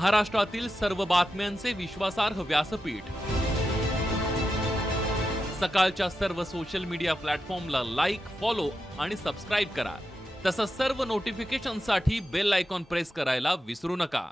महाराष्ट्रातील सर्व बातम्यांचे विश्वासार्ह व्यासपीठ। सकाळच्या सर्व सोशल मीडिया प्लॅटफॉर्मला लाईक, फॉलो आणि सबस्क्राइब करा। तसंच सर्व नोटिफिकेशनसाठी बेल आयकॉन प्रेस करायला विसरू नका।